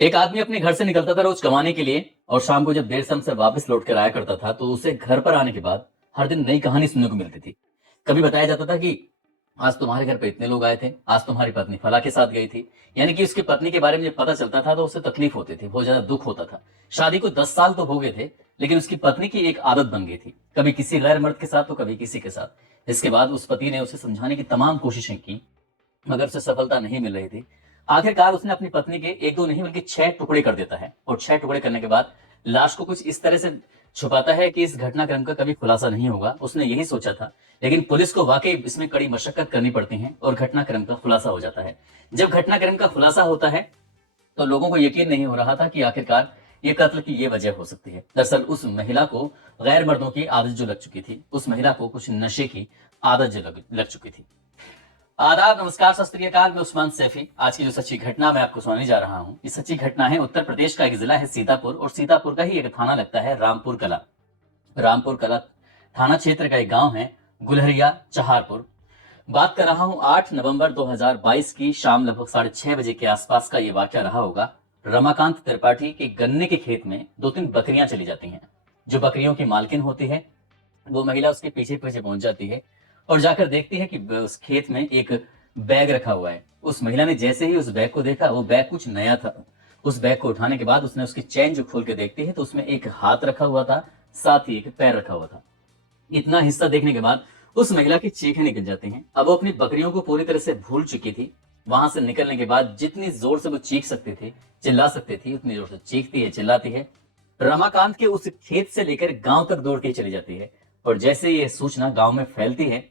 एक आदमी अपने घर से निकलता था रोज कमाने के लिए और शाम को जब देर शाम से वापस लौट कर आया करता था तो उसे घर पर आने के बाद हर दिन नई कहानी सुनने को मिलती थी। कभी बताया जाता था कि आज तुम्हारे घर पे इतने लोग आए थे, आज तुम्हारी पत्नी फला के साथ गई थी। यानी कि उसकी पत्नी के बारे में जब पता चलता था तो उसे तकलीफ होती थी, बहुत ज्यादा दुख होता था। शादी को 10 साल तो हो गए थे, लेकिन उसकी पत्नी की एक आदत बन गई थी, कभी किसी गैर मर्द के साथ तो कभी किसी के साथ। इसके बाद उस पति ने उसे समझाने की तमाम कोशिशें की, मगर उसे सफलता नहीं मिल रही थी। आखिरकार उसने अपनी पत्नी के एक दो नहीं बल्कि 6 टुकड़े कर देता है और 6 टुकड़े करने के बाद लाश को कुछ इस तरह से छुपाता है कि इस घटनाक्रम का कभी खुलासा नहीं होगा। उसने यही सोचा था, लेकिन पुलिस को वाकई इसमें कड़ी मशक्कत करनी पड़ती है और घटनाक्रम का खुलासा हो जाता है। जब घटनाक्रम का खुलासा होता है तो लोगों को यकीन नहीं हो रहा था कि आखिरकार ये कत्ल की ये वजह हो सकती है। दरअसल उस महिला को गैर मर्दों की आदत जो लग चुकी थी, उस महिला को कुछ नशे की आदत जो लग चुकी थी। आदाब, नमस्कार, सत श्री अकाल। मैं उस्मान सैफी। आज की जो सच्ची घटना मैं आपको सुनाने जा रहा हूँ, ये सच्ची घटना है उत्तर प्रदेश का एक जिला है सीतापुर, और सीतापुर का ही एक थाना लगता है रामपुर कला। रामपुर कला थाना क्षेत्र का एक गांव है गुलहरिया चहारपुर। बात कर रहा हूँ 8 नवंबर 2022 की शाम लगभग 6:30 बजे के आसपास का ये वाक्य रहा होगा। रमाकांत त्रिपाठी के गन्ने के खेत में 2-3 बकरियां चली जाती हैं। जो बकरियों की मालकिन होती है वो महिला उसके पीछे पीछे पहुंच जाती है और जाकर देखती है कि उस खेत में एक बैग रखा हुआ है। उस महिला ने जैसे ही उस बैग को देखा, वो बैग कुछ नया था। उस बैग को उठाने के बाद उसने उसकी चेन जो खोल के देखती है तो उसमें एक हाथ रखा हुआ था, साथ ही एक पैर रखा हुआ था। इतना हिस्सा देखने के बाद उस महिला की चीखें निकल जाती हैं। अब वो अपनी बकरियों को पूरी तरह से भूल चुकी थी। वहां से निकलने के बाद जितनी जोर से वो चीख सकती थी, चिल्ला सकती थी, उतनी जोर से चीखती है, चिल्लाती है। रमाकांत के उस खेत से लेकर गांव तक दौड़ के चली जाती है और जैसे ये सूचना गांव में फैलती है,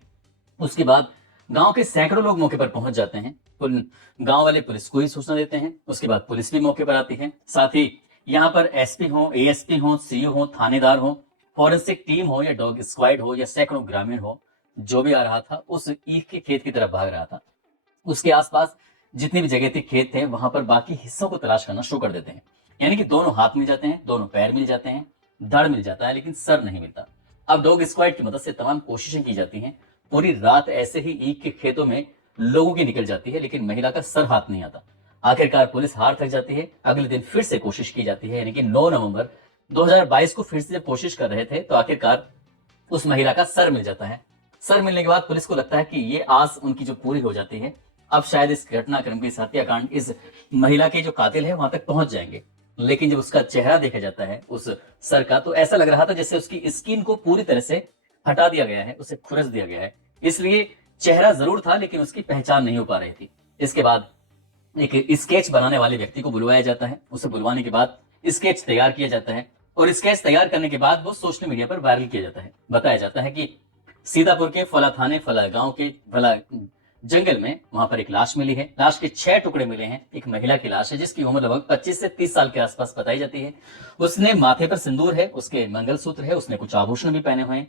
उसके बाद गांव के सैकड़ों लोग मौके पर पहुंच जाते हैं। गांव वाले पुलिस को ही सूचना देते हैं। उसके बाद पुलिस भी मौके पर आती है। साथ ही यहाँ पर एसपी हो, एएसपी हो, सीओ हो, थानेदार हो, फॉरेंसिक टीम हो या डॉग स्क्वाड हो या सैकड़ों ग्रामीण हो, जो भी आ रहा था उस ईख के खेत की तरफ भाग रहा था। उसके आसपास जितनी भी जगह थी खेत थे, वहां पर बाकी हिस्सों को तलाश करना शुरू कर देते हैं। यानी कि दोनों हाथ मिल जाते हैं, दोनों पैर मिल जाते हैं, धड़ मिल जाता है, लेकिन सर नहीं मिलता। अब डॉग स्क्वाड की मदद से तमाम कोशिशें की जाती हैं। पूरी रात ऐसे ही ईख के खेतों में लोगों की निकल जाती है, लेकिन महिला का सर हाथ नहीं आता। आखिरकार पुलिस हार थक जाती है। अगले दिन फिर से कोशिश की जाती है, यानी कि 9 नवंबर 2022 को फिर से जब कोशिश कर रहे थे तो आखिरकार उस महिला का सर मिल जाता है। सर मिलने के बाद पुलिस को लगता है कि ये आस उनकी जो पूरी हो जाती है, अब शायद इस घटनाक्रम के इस हत्याकांड, इस महिला के जो कातिल है वहां तक पहुंच जाएंगे। लेकिन जब उसका चेहरा देखा जाता है उस सर का, तो ऐसा लग रहा था जैसे उसकी स्किन को पूरी तरह से हटा दिया गया है, उसे खुरस दिया गया है। इसलिए चेहरा जरूर था लेकिन उसकी पहचान नहीं हो पा रही थी। इसके बाद एक स्केच बनाने वाले व्यक्ति को बुलवाया जाता है। उसे बुलवाने के बाद स्केच तैयार किया जाता है और स्केच तैयार करने के बाद वो सोशल मीडिया पर वायरल किया जाता है। बताया जाता है कि सीतापुर के फला थाने फला गांव के फला जंगल में वहां पर एक लाश मिली है। लाश के 6 टुकड़े मिले हैं। एक महिला की लाश है जिसकी उम्र लगभग 25 से 30 साल के आसपास बताई जाती है। उसने माथे पर सिंदूर है, उसके मंगलसूत्र है, उसने कुछ आभूषण भी पहने हुए हैं।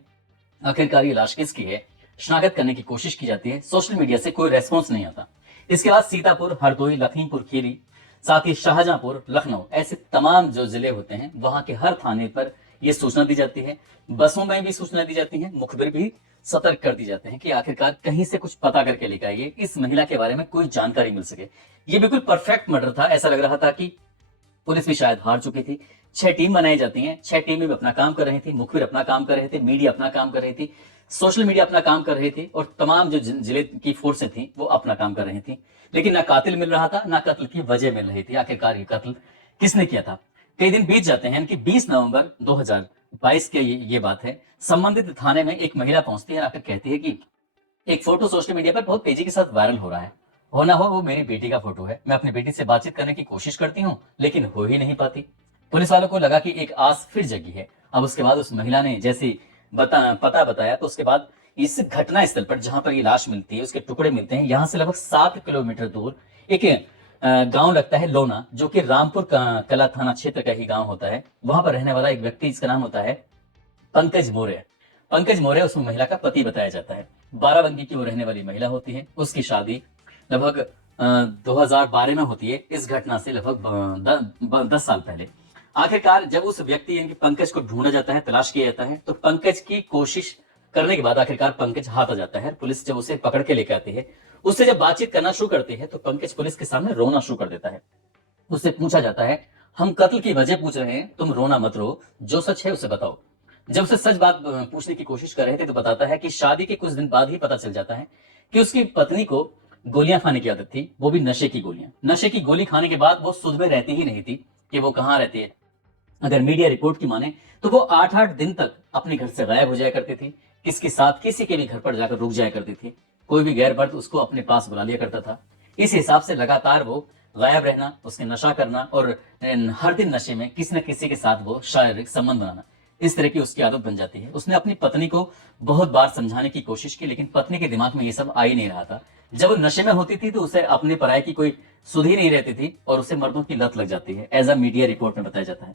आखिरकार ये लाश किसकी है, शनाख्त करने की कोशिश की जाती है। सोशल मीडिया से कोई रेस्पॉन्स नहीं आता। इसके बाद सीतापुर, हरदोई, लखीमपुर खीरी, साथ ही शाहजहांपुर, लखनऊ, ऐसे तमाम जो जिले होते हैं वहां के हर थाने पर यह सूचना दी जाती है। बसों में भी सूचना दी जाती है, मुखबिर भी सतर्क कर दी जाते हैं कि आखिरकार कहीं से कुछ पता करके लेकर आइए, इस महिला के बारे में कोई जानकारी मिल सके। ये बिल्कुल परफेक्ट मर्डर था। ऐसा लग रहा था कि पुलिस भी शायद हार चुकी थी। 6 टीम बनाई जाती हैं, 6 टीमें भी अपना काम कर रही थी, मुखबिर अपना काम कर रहे थे, मीडिया अपना काम कर रही थी, सोशल मीडिया अपना काम कर रही थी और तमाम जो जिले की फोर्सें थी वो अपना काम कर रही थी। लेकिन ना कातिल मिल रहा था, ना कत्ल की वजह मिल रही थी। आखिरकार ये कत्ल किसने किया था। कई दिन बीत जाते हैं कि 20 नवंबर 2022 के ये बात है। संबंधित थाने में एक महिला पहुंचती है, आकर कहती है कि एक फोटो सोशल मीडिया पर बहुत तेजी के साथ वायरल हो रहा है। हो ना हो वो मेरी बेटी का फोटो है। मैं अपनी बेटी से बातचीत करने की कोशिश करती हूँ लेकिन हो ही नहीं पाती। पुलिस वालों को लगा कि एक आस फिर जगी है। अब उसके बाद उस महिला ने जैसे पता बताया तो उसके बाद इस घटना स्थल पर जहां पर ये लाश मिलती है, उसके टुकड़े मिलते हैं, यहाँ से लगभग 7 किलोमीटर दूर एक गांव लगता है लोना, जो कि रामपुर कला थाना क्षेत्र का ही गांव होता है। वहां पर रहने वाला एक व्यक्ति, जिसका नाम होता है पंकज मौर्य। पंकज मौर्य उस महिला का पति बताया जाता है। बाराबंकी की वो रहने वाली महिला होती है। उसकी शादी लगभग 2012 में होती है। इस घटना से लगभग 10 साल पहले। आखिरकार जब उस व्यक्ति यानी कि पंकज को ढूंढा जाता है, तलाश किया जाता है, तो पंकज की कोशिश करने के बाद आखिरकार पंकज हाथ आ जाता है। पुलिस जब उसे पकड़ के लेकर आती है, उससे जब बातचीत करना शुरू करती है तो पंकज पुलिस के सामने रोना शुरू कर देता है। उससे पूछा जाता है, हम कत्ल की वजह पूछ रहे हैं, तुम रोना मत रो, जो सच है उसे बताओ। जब उसे सच बात पूछने की कोशिश कर रहे थे तो बताता है कि शादी के कुछ दिन बाद ही पता चल जाता है कि उसकी पत्नी को गोलियां खाने की आदत थी, वो भी नशे की गोलियां। नशे की गोली खाने के बाद वो सुध में रहती ही नहीं थी कि वो कहाँ रहती है। अगर मीडिया रिपोर्ट की माने तो वो 8-8 दिन तक अपने घर से गायब हो जाया करती थी, किसके साथ किसी के भी घर पर जाकर रुक जाया करती थी। कोई भी गैर मर्द उसको अपने पास बुला लिया करता था। इस हिसाब से लगातार वो गायब रहना, उसके नशा करना और हर दिन नशे में किसी न किसी के साथ वो शारीरिक संबंध बनाना, इस तरह की उसकी आदत बन जाती है। उसने अपनी पत्नी को बहुत बार समझाने की कोशिश की, लेकिन पत्नी के दिमाग में ये सब आ ही नहीं रहा था। जब वो नशे में होती थी तो उसे अपने पराये की कोई सुध ही नहीं रहती थी और उसे मर्दों की लत लग जाती है, एज अ मीडिया रिपोर्ट में बताया जाता है।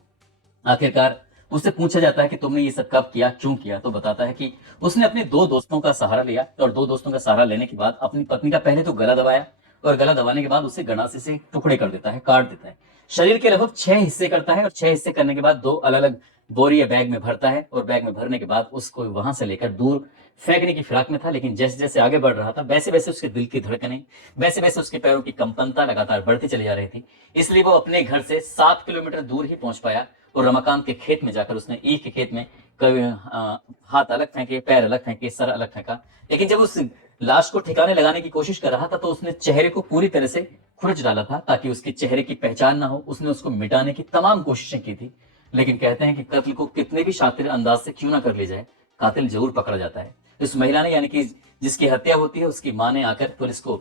आखिरकार उससे पूछा जाता है कि तुमने ये सब कब किया, क्यों किया, तो बताता है कि उसने अपने दो दोस्तों का सहारा लिया और दो दोस्तों का सहारा लेने के बाद अपनी पत्नी का पहले तो गला दबाया और गला दबाने के बाद उसे गंडासे से टुकड़े कर देता है, काट देता है। शरीर के लगभग 6 हिस्से करता है और 6 हिस्से करने के बाद दो अलग अलग बोरी या बैग में भरता है और बैग में भरने के बाद उसको वहां से लेकर दूर फेंकने की फिराक में था। लेकिन जैसे जैसे आगे बढ़ रहा था वैसे वैसे उसके दिल की धड़कनें, वैसे वैसे उसके पैरों की कंपनता लगातार बढ़ती चली जा रही थी। इसलिए वो अपने घर से 7 किलोमीटर दूर ही पहुंच पाया और रमाकांत के खेत में जाकर उसने ईख के खेत में कभी हाथ अलग फेंके, पैर अलग फेंके, सर अलग फेंका। लेकिन जब उस लाश को ठिकाने लगाने की कोशिश कर रहा था तो उसने चेहरे को पूरी तरह से खुरच डाला था ताकि उसके चेहरे की पहचान ना हो। उसने उसको मिटाने की तमाम कोशिशें की थी, लेकिन कहते हैं कि कत्ल को कितने भी शातिर अंदाज से क्यों ना कर ले जाए, कातिल जरूर पकड़ा जाता है। इस महिला ने, यानी कि जिसकी हत्या होती है, उसकी मां ने आकर पुलिस को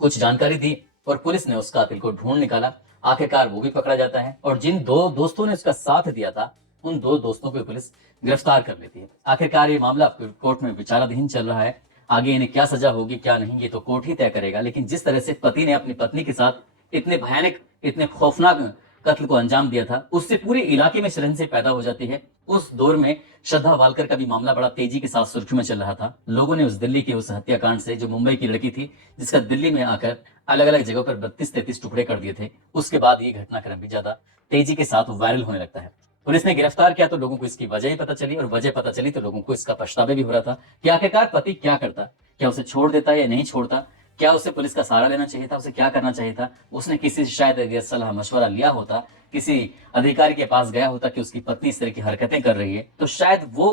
कुछ जानकारी दी और पुलिस ने उस कातिल को ढूंढ निकाला। आखिरकार वो भी पकड़ा जाता है और जिन दो दोस्तों ने उसका साथ दिया था उन दो दोस्तों को पुलिस गिरफ्तार कर लेती है। आखिरकार ये मामला कोर्ट में विचाराधीन चल रहा है। आगे इन्हें क्या सजा होगी क्या नहीं ये तो कोर्ट ही तय करेगा। लेकिन जिस तरह से पति ने अपनी पत्नी के साथ इतने भयानक, इतने खौफनाक कत्ल को अंजाम दिया था, उससे पूरे इलाके में शर्मसारी पैदा हो जाती है। उस दौर में श्रद्धा वालकर का भी मामला बड़ा तेजी के साथ सुर्खियों में चल रहा था। लोगों ने उस दिल्ली के उस हत्याकांड से, जो मुंबई की लड़की थी जिसका दिल्ली में आकर अलग अलग जगहों पर 32-33 टुकड़े कर दिए थे, उसके बाद ये घटनाक्रम भी ज्यादा तेजी के साथ वायरल होने लगता है। पुलिस ने गिरफ्तार किया तो लोगों को इसकी वजह ही पता चली और वजह पता चली तो लोगों को इसका पछतावा भी हो रहा था कि आखिरकार पति क्या करता, क्या उसे छोड़ देता या नहीं छोड़ता, क्या उसे पुलिस का सहारा लेना चाहिए था, उसे क्या करना चाहिए था। उसने किसी से शायद अगर सलाह मशवरा लिया होता, किसी अधिकारी के पास गया होता कि उसकी पत्नी इस तरह की हरकतें कर रही है, तो शायद वो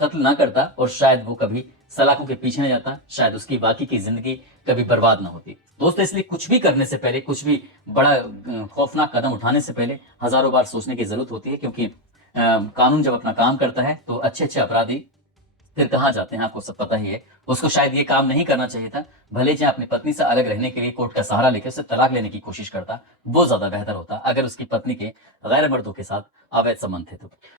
कत्ल ना करता और शायद वो कभी सलाखों के पीछे न जाता, शायद उसकी बाकी की जिंदगी कभी बर्बाद ना होती। दोस्तों, इसलिए कुछ भी करने से पहले, कुछ भी बड़ा खौफनाक कदम उठाने से पहले हजारों बार सोचने की जरूरत होती है, क्योंकि कानून जब अपना काम करता है तो अच्छे अच्छे अपराधी फिर कहाँ जाते हैं आपको सब पता ही है। उसको शायद ये काम नहीं करना चाहिए था, भले चाहे अपनी पत्नी से अलग रहने के लिए कोर्ट का सहारा लेकर उससे तलाक लेने की कोशिश करता, वो ज्यादा बेहतर होता अगर उसकी पत्नी के गैर मर्दों के साथ अवैध संबंध थे तो।